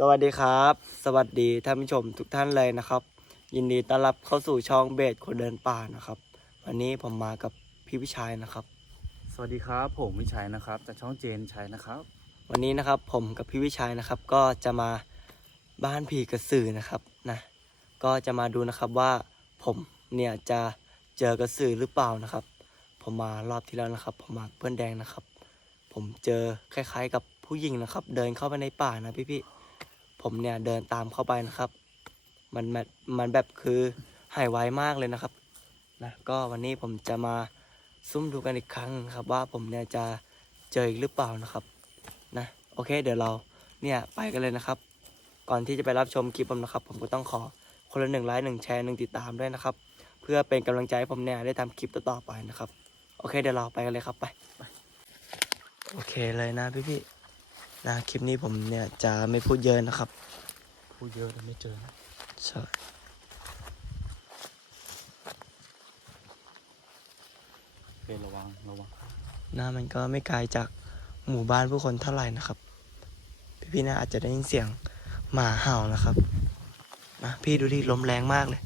สวัสดีครับ สวัสดีท่านผู้ชมทุกท่านเลยนะครับ ยินดีต้อนรับเข้าสู่ช่องเบสคนเดินป่านะครับ วันนี้ผมมากับพี่วิชัยนะครับ สวัสดีครับ ผมวิชัยนะครับจากช่องเจนชัยนะครับ วันนี้นะครับผมกับพี่วิชัยนะครับ ก็จะมาบ้านผีกระสือนะครับนะก็จะมาดูนะครับว่าผมเนี่ยจะเจอกระสือหรือเปล่านะครับ ผมมารอบที่แล้วนะครับ ผมมาเพื่อนแดงนะครับ ผมเจอคล้ายๆ กับผู้หญิงนะครับ เดินเข้าไปในป่านะพี่ๆ ผมเนี่ยเดินตามเข้าไปนะครับ มันมันมันแบบคือหายไวมากเลยนะครับนะก็วันนี้ผมจะมาซุ่มดูกันอีกครั้งครับว่าผมเนี่ยจะเจออีกหรือเปล่านะครับนะโอเค เดี๋ยวเราเนี่ยไปกันเลยนะครับ ก่อนที่จะไปรับชมคลิปผมนะครับ ผมก็ต้องขอคนละหนึ่งไลค์หนึ่งแชร์หนึ่งติดตามด้วยนะครับ เพื่อเป็นกำลังใจให้ผมเนี่ยได้ทำคลิปต่อๆไปนะครับ โอเค เดี๋ยวเราไปกันเลยครับไป โอเคเลยนะพี่ๆ นะคลิปนี้ผมเนี่ยจะไม่พูดเยอะนะครับ พูดเยอะแต่ไม่เจอนะใช่เป็นระวังระวังหน้ามันก็ไม่ไกลจากหมู่บ้านผู้คนเท่าไหร่นะครับ พี่ๆนะอาจจะได้ยินเสียงหมาเห่านะครับนะพี่ดูดิลมแรงมากเลย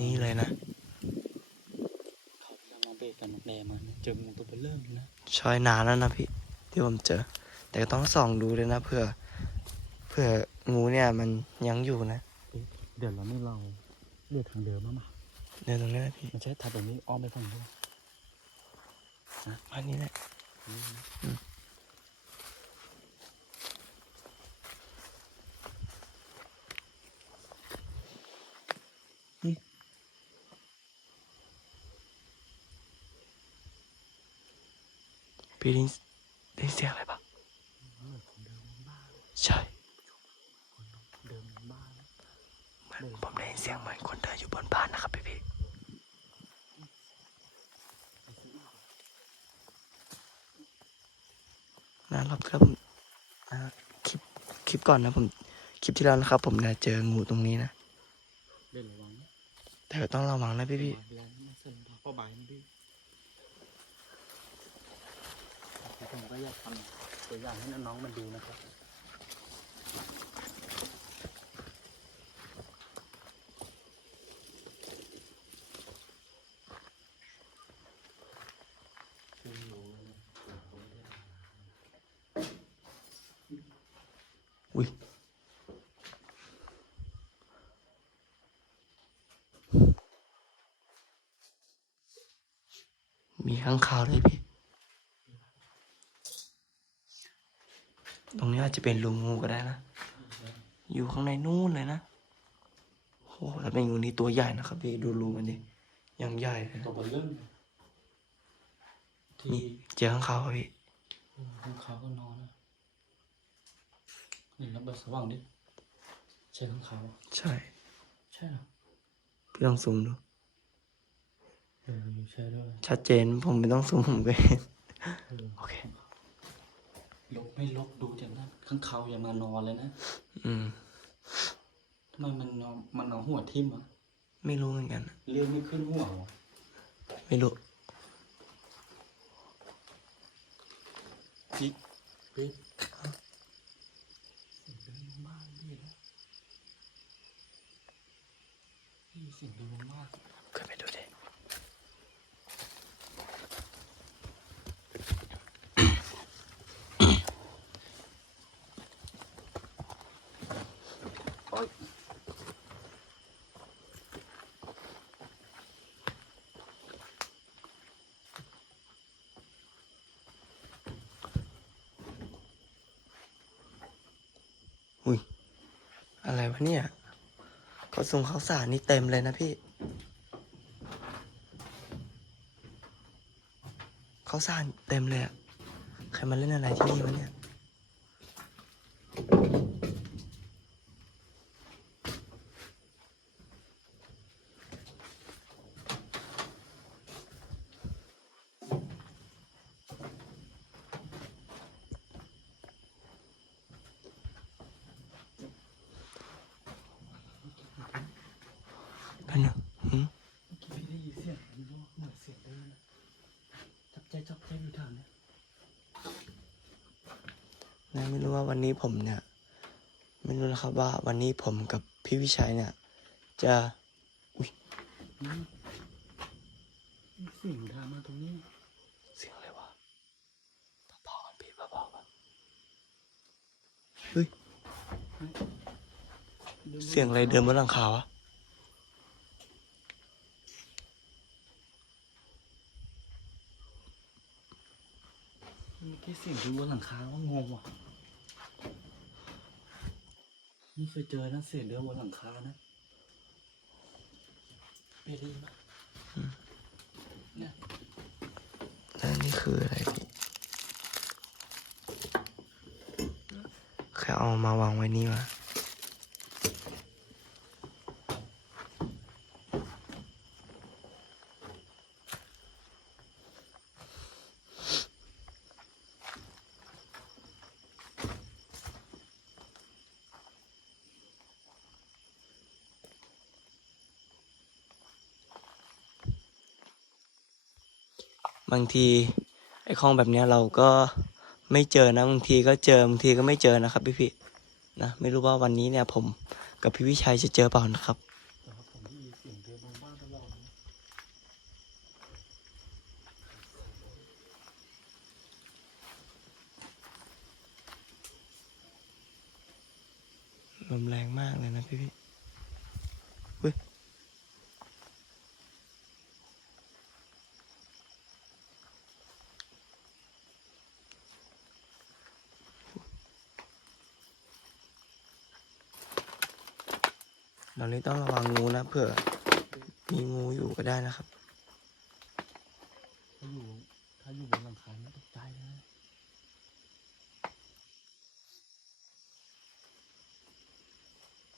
นี่เลยนะ เขาพยายามมาเบรกกันแรงมานะ เจองูตัวเบลเริ่มเลยนะชอยนานแล้วนะพี่ที่ผมเจอ แต่ก็ต้องส่องดูเลยนะเผื่อเผื่องูเนี่ยมันยังอยู่นะเอ๊ะเดี๋ยวเราไม่เราเลือกทางเดิมมามาเดินตรงนี้นะพี่มันใช่ถัดตรงนี้อ้อมไปฝั่งนู้นอันนี้แหละ พี่ได้ยินได้ยินเสียงอะไรปะเหมือนคนเดิมบ้านใช่คนเดิมบ้านเหมือนผมได้ยินเสียงเหมือนคนเดินอยู่บนบ้านนะครับพี่พี่นะครับครับผมอ่าคลิปคลิปก่อนนะผมคลิปที่แล้วนะครับ ผมเนี่ยเจองูตรงนี้นะเล่นระวังนะแต่ก็ต้องระวังนะพี่พี่ ระวังแรงนะเส้นทางเข้าใบนะพี่ ผมก็อยากทำตัวอย่างให้น้องๆมันดูนะครับอุ้ยมีข้างคาวด้วยพี่ ตรงนี้อา จจะเป็นรูงูก็ได้นะ อยู่ข้างในนู่นเลยนะโอ้แล้วเป็นงูนี้ตัวใหญ่นะครับพี่ดูรูมันดิยังใหญ่เลยนะตัวเบลเริ่มที่นี่เจอข้างคาวครับพี่พวกเขาก็นอนนะนี่ระเบิดสว่างดิใช่ข้างเขาวอะใช่ ใช่เหรอพี่ลองซูมดูเออใช่ด้วยชัดเจนผมไม่ต้องซูมผมก็เห็นเออโอเค ลกไม่ลกดูจากนั้นข้างเขาอย่ามานอนเลยนะอืมทำไมมันนอนมันนอนหัวทิ่มอะไม่รู้เหมือนกันเลี้ยวไม่ขึ้นหัววะไม่รู้พี่พี่เสียงเดินบ้านพี่นะพี่เสียงเดินมาก อุ้ย อะไรวะเนี่ยเขาส่งข้าวสารนี่เต็มเลยนะพี่ข้าวสารเต็มเลยอะใครมาเล่นอะไรที่นี่วะเนี่ย เป็นหนึ่งหืม เมื่อกี้พี่ได้ยินเสียงมันเหมือนเสียงเดินอะ จับแค่อยู่ทางเนี้ย นะ ไม่รู้ว่าวันนี้ผมเนี่ย ไม่รู้นะครับว่าวันนี้ผมกับพี่วิชัยเนี่ย จะนี่มีเสียงทางมาตรงนี้ เสียงอะไรวะเบาๆกันพี่เบาๆกันเฮ้ยเสียงอะไรเดินบนหลังคาวะเมื่อกี้เสียงดูบนหลังคาว่างงว่ะ ไม่เคยเจอนะเสียงเดินบนหลังคานะเปรีมาเนี่ยแล้วนี่คืออะไรพี่ใครเอามาวางไว้นี่วะ บางทีไอ้คลองแบบเนี้ยเราก็ไม่เจอนะบางทีก็เจอบางทีก็ไม่เจอนะครับพี่พี่นะไม่รู้ว่าวันนี้เนี่ยผมกับพี่วิชัยจะเจอเปล่านะครับ แต่ว่าผมได้ยินเสียงเดินบนบ้านตลอดเลย ลมแรงมากเลยนะพี่พี่เฮ้ย เรานี้ต้องระวังงูนะเผื่อมีงูอยู่ก็ได้นะครับ ถ้าอยู่ถ้าอยู่บนหลังคาไม่ตกใจเลยนะ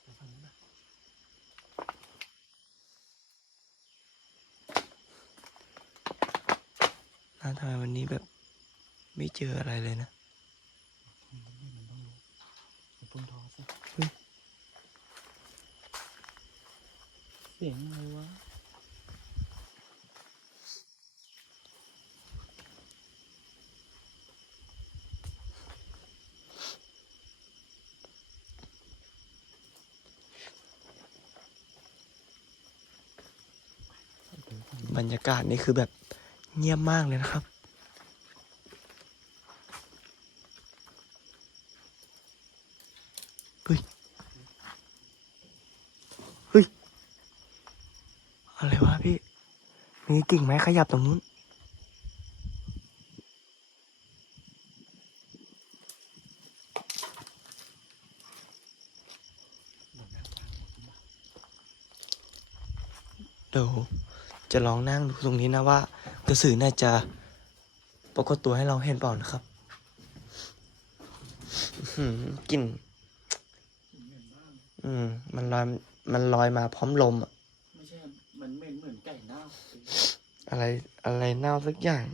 ไปฝั่งนู้นนะ น่าทำไมวันนี้แบบ ไม่เจออะไรเลยนะ อืมนี่มันต้องรู้มันต้นทอสิ เฮ้ย เสียงอะไรวะ บรรยากาศนี่คือแบบเงียบมากเลยนะครับ เฮ้ย เฮ้ย อะไรวะพี่ มีกิ่งไม้ขยับตรงนู้นเดี๋ยว จะลองนั่งดูตรงนี้นะว่ากระสือน่าจะปรากฏตัวให้เราเห็นเปล่านะครับอื้อหือกลิ่นอืม มันลอยมันลอยมาพร้อมลมอะไม่ใช่ มันเหม็นเหมือนไก่เน่าอะไรอะไรเน่าสักอย่าง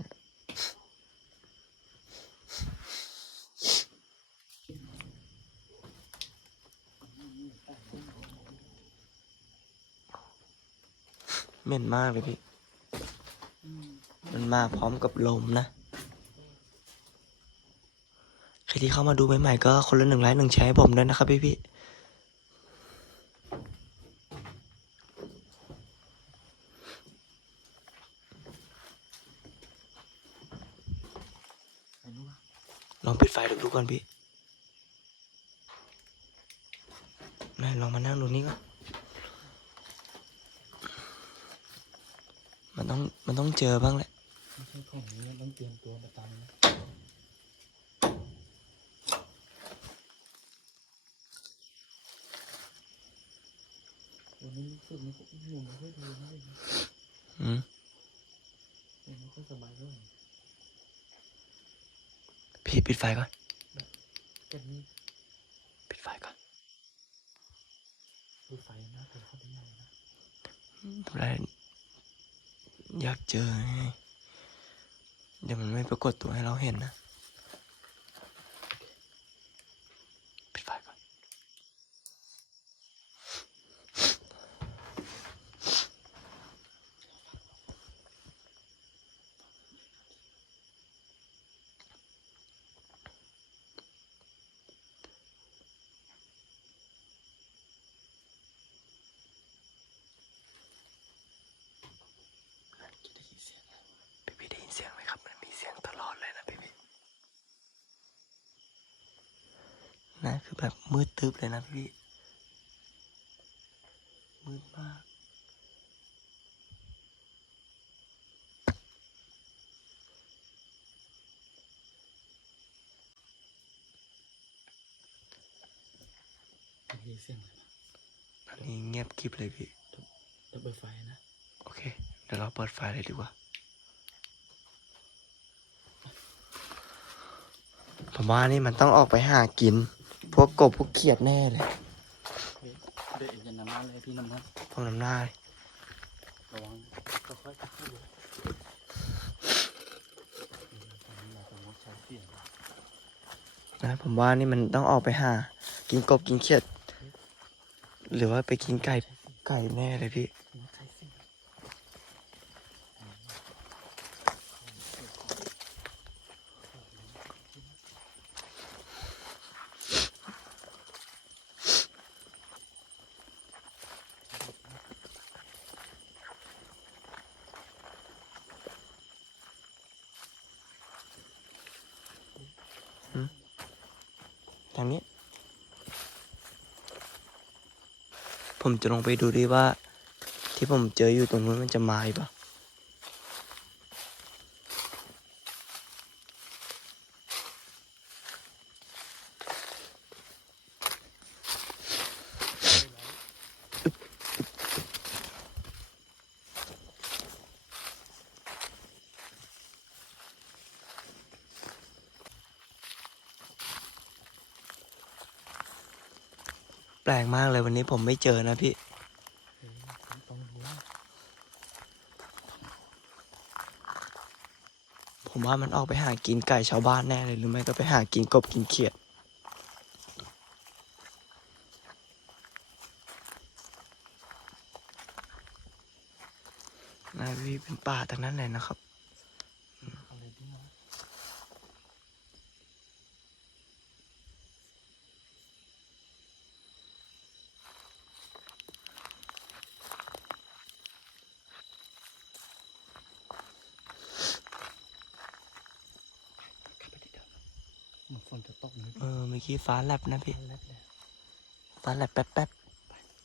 เหม็นมากเลยพี่อืมมันมาพร้อมกับลมนะ ใครที่เข้ามาดูใหม่ๆก็คนละหนึ่งไลค์หนึ่งแชร์ให้ผมด้วยนะครับพี่พี่ไอ้นู้นวะๆลองปิดไฟดูดูก่อนพี่นายลองมานั่งดูนี่ก่อน มันต้องมันต้องเจอบ้างแหละไม่ใช่ของนี้ต้องเตรียมตัวประจำนะวันนี้รู้สึกมันก็หนุ่มไม่ค่อยดีนะเลยอืมยังไม่ค่อยสบายเท่าไหร่พี่ปิดไฟก่อนแค่นี้ปิดไฟก่อนดูไฟนะไฟเข้าไปใหญ่นะทำไร อยากเจอไงเดี๋ยวมันไม่ปรากฏตัวให้เราเห็นนะ ปิดไฟก่อน นะคือ แบบมืดตึ๊บเลยนะพี่ มืดมากได้ยินเสียงอะไรนะอันนี้เงียบกริบเลยพี่ดับเบิลไฟนะ โอเค เดี๋ยวเราเปิดไฟเลยดีกว่าผมว่านี่มันต้องออกไปหากินพ วกกบพวกเขียดแน่เลยเฮ้ยเดี๋ยวเอ็นจะนำหน้าเลยพี่นำหน้าผมนำหน้าเลยระวังค่อยๆค่อยๆดูตอนนี้เราจะงดใช้เสียงนะนะผมว่านี่มันต้องออกไปหา กินกบกินเขียด หรือว่าไปกินไก่ไก่แน่เลยพี่ งดใช้เสียง ทางนี้ ผมจะลงไปดูดิว่า ที่ผมเจออยู่ตรงนู้นมันจะมาอีกปะแปลก มากเลยวันนี้ผมไม่เจอนะพี่ผมว่ามันออกไปหากินไก่ชาวบ้านแน่เลยหรือไม่ก็ไปหากินกบกินเขียดนายพี่เป็นป่าทั้งนั้นเลยนะครับ อะไรดีเนาะ กลับไปที่เดิมเหมือนฝนจะตกนะ เออเมื่อ กี้ฟ้าแลบนะพี่พี่แรกเลยฟ้าแลบแป๊บแป๊บ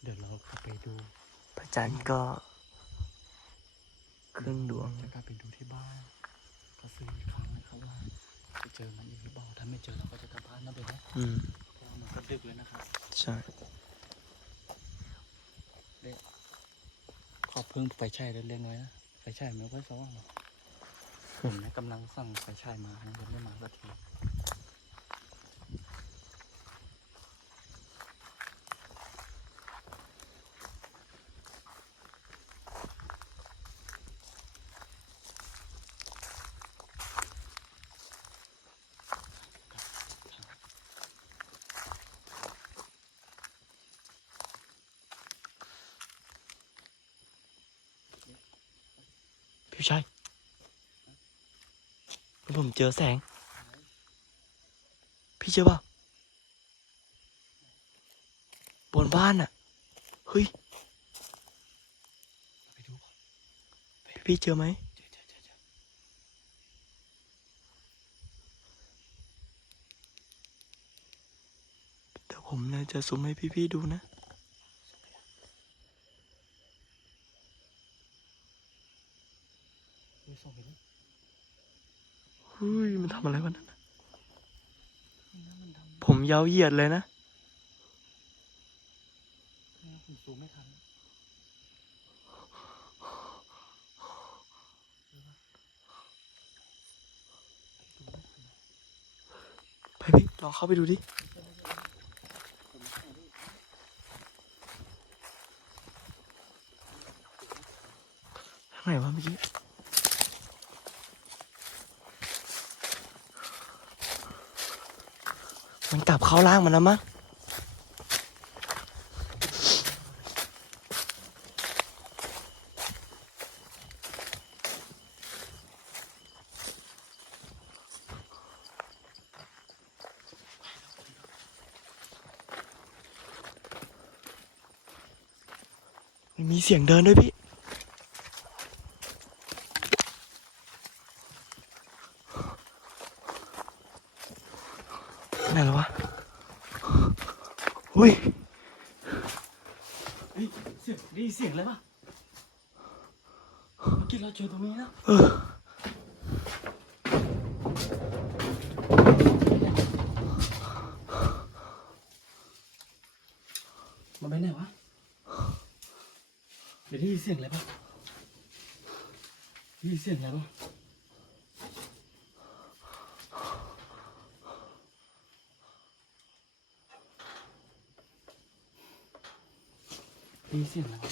เดี๋ยวเรากลับไปดูๆพระจันทร์ก็ครึ่งดวงจะกลับไปดูที่บ้านก็ซื้ออีกครั้งนะครับว่าจะเจอมันอีกหรือเปล่าถ้าไม่เจอเราก็จะกลับบ้านนะเบนนะอืมเพราะว่ามันก็ดึกแล้วนะครับใช่ขอเพิ่งไฟฉายเล็กๆน้อยนะไฟฉายไม่ค่อยสว่างหรอกผมเนี่ยกำลังสั่งไฟฉายมานะยังไม่มาสักที พี่ชัยผมเจอแสง พี่เจอป่ะบนบ้านอะเฮ้ยพี่เจอไหมเดี๋ยวผมนี่ยจะซูมให้พี่ๆดูนะ เฮ้ยส่งไปดิ เฮ้ยมันทำอะไรวะนั่นน่ะนี่นะมันทำผมยาวเหยียดเลยนะนี่นะผมซูมไม่ทันไปพี่ลองเข้าไปดูดิไหนวะเมื่อกี้ มันกลับเข้าล่างมันแล้วมั้งมีเสียงเดินด้วยพี่ ไหนแล้ววะ อุ้ย เฮ้ยเสียงได้ยินเสียงอะไรปะเมื่อกี้เราเจอตรงนี้นะ เออ มันไปไหนวะเดี๋ยวได้ยินเสียงอะไรปะได้ยินเสียงอะไรปะได้ยินเสียงอะไรวะ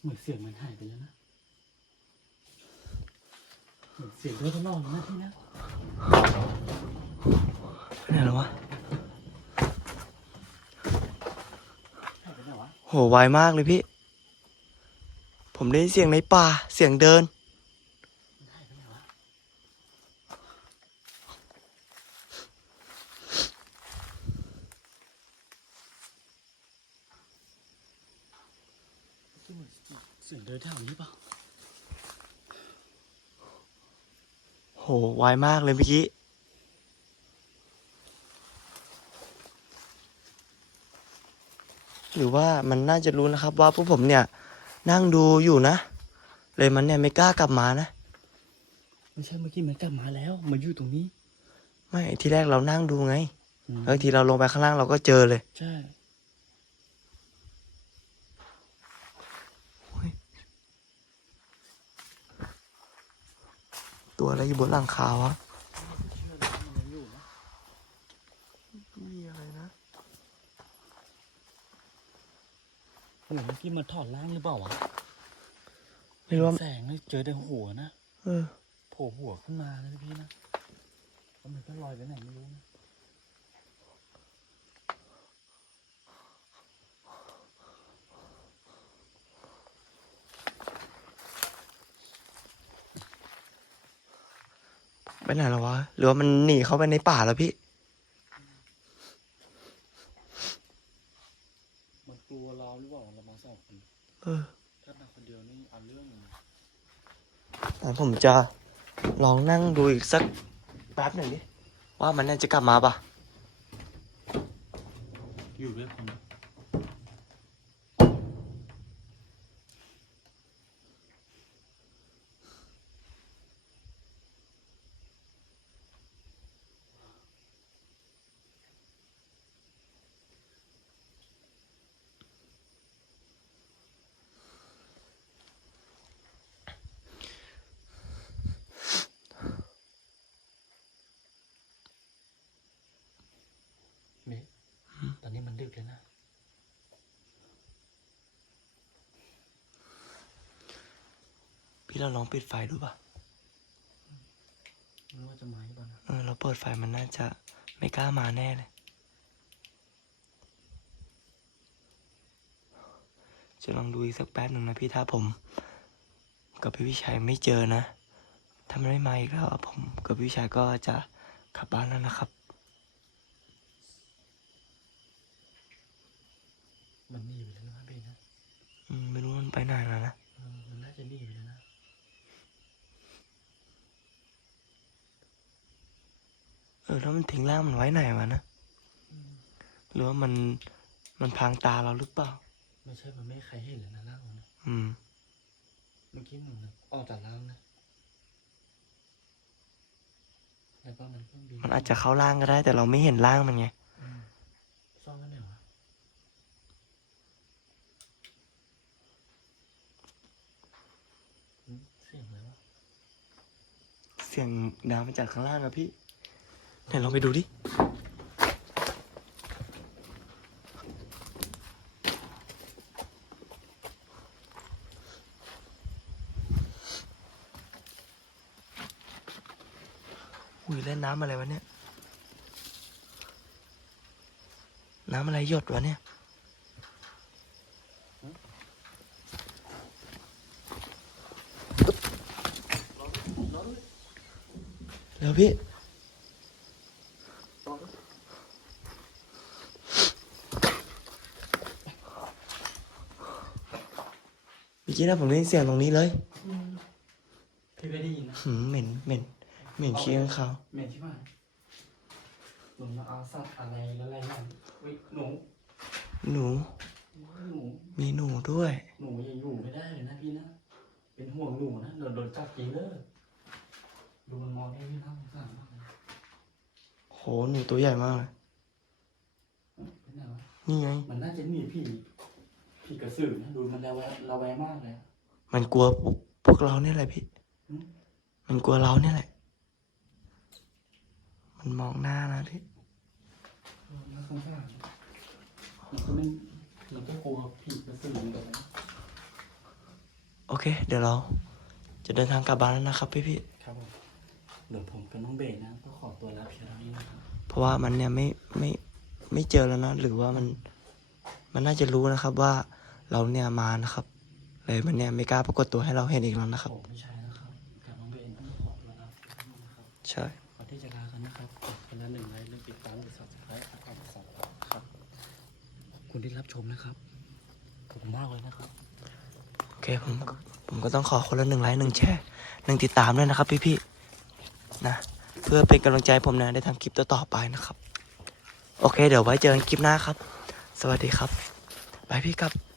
เหมือนเสียงมันหายไปแล้วนะเหมือนเสียงเรือทดลองนะพี่นะไปไหนแล้ววะ หายไปไหนวะ โหไวมากเลยพี่ ผมได้ยินเสียงในป่า เสียงเดินมันหายไปไหนวะเสียงเสียงเดินแถวนี้เปล่าโหไวมากเลยเมื่อกี้ หรือว่ามันน่าจะรู้นะครับ ว่าพวกผมเนี่ยนั่งดูอยู่นะ เลยมันเนี่ยไม่กล้ากลับมานะ ไม่ใช่เมื่อกี้มันกลับมาแล้วมันอยู่ตรงนี้ ไม่ที่แรกเรานั่งดูไงอืมแล้วทีเราลงไปข้างล่างเราก็เจอเลย ใช่ ตัวอะไรอยู่บนหลังคาวะ เชื่อเลยว่ามันยังอยู่นะ มีอะไรนะ โอ้โหเมื่อกี้มันถอดร่างหรือเปล่าวะไม่รู้ว่าแสงเลยเจอแต่หัวนะเออโผล่หัวขึ้นมานะพี่นะแล้วมันก็ลอยไปไหนไม่รู้นะไปไหนแล้ววะ หรือว่ามันหนีเข้าไปในป่าแล้วพี่ มันก ลัวเราหรือเปล่าเรามาสองคนเออถ้ามาคนเดียวนี่เอาเรื่องอยู่นะแต่ผมจะลองนั่งดูอีกสักแป๊บหนึ่งดิว่ามันน่าจะกลับมาปะอยู่ด้วยคนเดึกแล้วนะ พี่เราลองปิดไฟดูปะไม่รู้ว่าจะมาหรือเปล่านะเออเราเปิดไฟมันน่าจะไม่กล้ามาแน่เลย จะลองดูอีกสักแป๊บหนึ่งนะพี่ถ้าผม กับพี่วิชัยไม่เจอนะ ถ้ามันไม่มาอีกแล้ว ผมกับพี่วิชัยก็จะกลับบ้านแล้วนะครับ มันหนีไปแล้วนะพี่นะ อืมไม่รู้มันไปไหนแล้วนะ เออมันน่าจะหนีไปแล้วนะ เออแล้วมันทิ้งร่างมันไว้ไหนวะนะอืมหรือว่ามันมันพรางตาเราหรือเปล่า ไม่ใช่มันไม่มีใครเห็นเลยนะร่างมันนะอืม เมื่อกี้หนูนะออกจากร่างนะแล้วก็มันเพิ่งบินมันอาจจะเข้าร่างก็ได้ แต่เราไม่เห็นร่างมันไง อืมซ่อนไว้ไหนวะอืมเสียงอะไรวะ เสียงดังมาจากข้างล่างนะพี่ ไหนลองไปดูดิอุ้ยเล่นน้ำอะไรวะเนี่ย น้ำอะไรหยดวะเนี่ยเร็วพี่ เมื่อกี้นะผมได้ยินเสียงตรงนี้เลยพี่ไม่ได้ยินนะหืมเหม็นเหม็นเหม็นขี้ข้างเขาเหม็นใช่ไหมหนูมาเอาสัตว์อะไรแล้วอะไรนั่นเฮ้ยหนูหนู หนู มีหนูด้วย หนูยังอยู่ไม่ได้เลยนะพี่นะ เป็นห่วงหนูนะเดี๋ยวโดนจับจริงเลยดูมันมองให้พี่น่าสงสารมากเลยโหหนูตัวใหญ่มากเลยเป็นไงวะนี่ไง มันน่าจะหนีผี ผีกระสือนะดูมันระแวงระแวงมากเลยอะมันกลัวพวกพวกเราเนี่ยแหละพี่หืมมันกลัวเราเนี่ยแหละ มันมองหน้านะพี่ เออน่าสงสารมันก็ไม่มันก็กลัวผีกระสือเหมือนกันนะโอเค เดี๋ยวเรา จะเดินทางกลับบ้านแล้วนะครับพี่พี่ครับผมเดี๋ยวผมกับน้องเบสนะก็ขอตัวลาเพียงเท่านี้นะครับๆเพราะว่ามันเนี่ยไม่ไม่ไม่เจอแล้วนะ หรือว่ามัน มันน่าจะรู้นะครับว่า เราเนี่ยมานะครับ เลยมันเนี่ยไม่กล้าปรากฏตัวให้เราเห็นอีกแล้วนะครับผมไม่ใช่นะครับกับน้องเบสต้องขอตัวลาเพียงเท่านี้นะครับใช่ก่อนที่จะลากันนะครับกดคนละหนึ่งไลค์หรือติดตามหรือสับสไครต์ครับขอบคุณครับขอบคุณที่รับชมนะครับขอบคุณมากเลยนะครับ โอเคผมก็ผมก็ต้องขอคนละหนึ่งไลค์หนึ่งแชร์หนึ่งติดตามด้วยนะครับพี่พี่ๆนะเพื่อเป็นกำลังใจให้ผมนะได้ทำคลิปต่อๆไปนะครับ โอเค เดี๋ยวไว้เจอกันคลิปหน้าครับ สวัสดีครับบายพี่ครับ